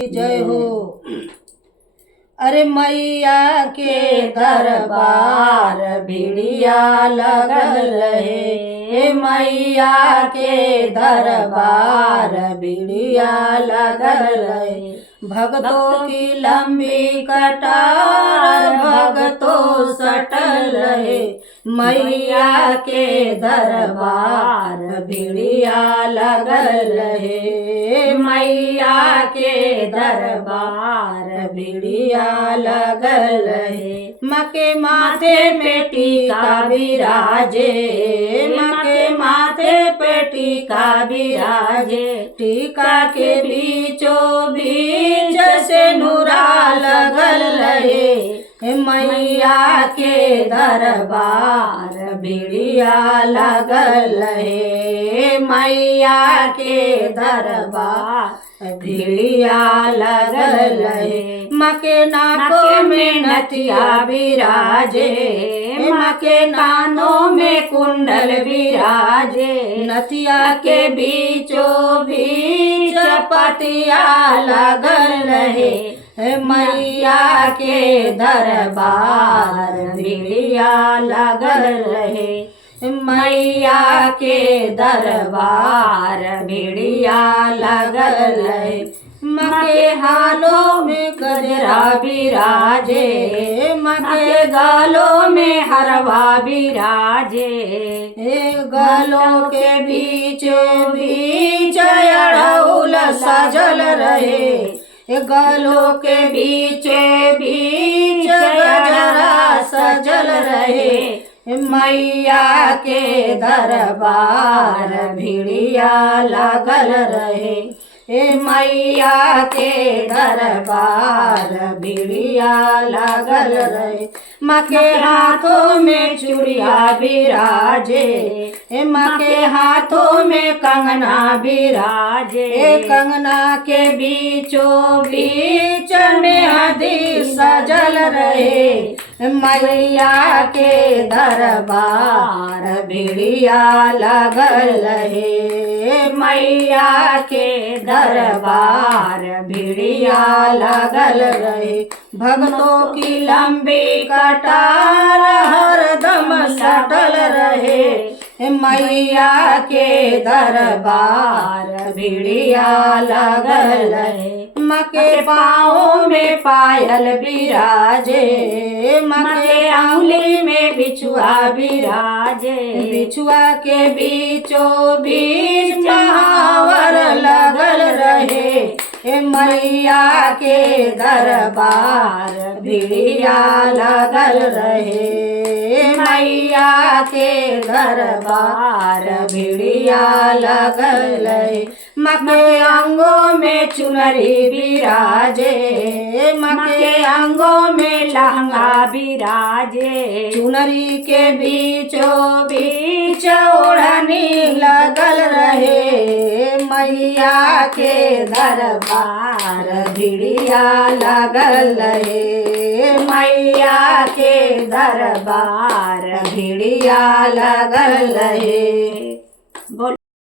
जय हो। अरे मैया के दरबार भिड़िया लगल रहे, मैया के दरबार भिड़िया लगल रहे। भगतों की लंबी कतार भगतों सटल रहे, मैया के दरबार भिड़िया लगल रहे, मैया के दरबार भिड़िया लगल रहे। माँ के माथे पे टीका बिराजे, माँ के माथे पे टीका बिराजे, टीका के बीचों बीच से नूरा लगल रहे, मैया के दरबार भिड़िया लगल रहे, मैया के दरबार भिड़िया लगल रहे। माँ के नाकों में नथिया बिराजे, माँ के कानों में कुंडल बिराजे, नथिया के बीचों बीच पतिया लगल रहे, मैया के दरबार भिड़िया लगल रहे, मैया के दरबार भिड़िया लगल रहे। माँ के हाथों में गजरा बिराजे, माँ के गालों में हरवा बिराजे, गालों के बीचों बीच अड़हुल सजल रहे, गालों के बीचों बीच गजरा सजल रहे, मैया के दरबार भिड़िया लगल रहे, मैया के दरबार भिड़िया लगल रहे। माँ के हाथों में चूड़िया बिराजे, माँ के हाथों में कंगना बिराजे, कंगना के बीचों बीच मेहंदी सजल रहे, मैया के दरबार भिड़िया लगल रहे, मैया के दरबार भिड़िया लगल रहे। भक्तों की लंबी कतार हरदम सटल रहे, मैया के दरबार भिड़िया लगल रहे। माँ के पाँव में पायल बिराजे, माँ के अंगुली में बिछुआ बिराजे, बिछुआ के बीचों बीच महावर लगल रहे, मैया के दरबार भिड़िया लगल रहे, मैया के दरबार भिड़िया लगल रहे। माँ के अंगों में चुनरी बिराजे, माँ के अंगों में लहंगा बिराजे, चुनरी के बीचों बीच ओढ़नी लगल रहे, मैया के दरबार भिड़िया लगल रहे, मैया के दरबार भिड़िया लगल रहे।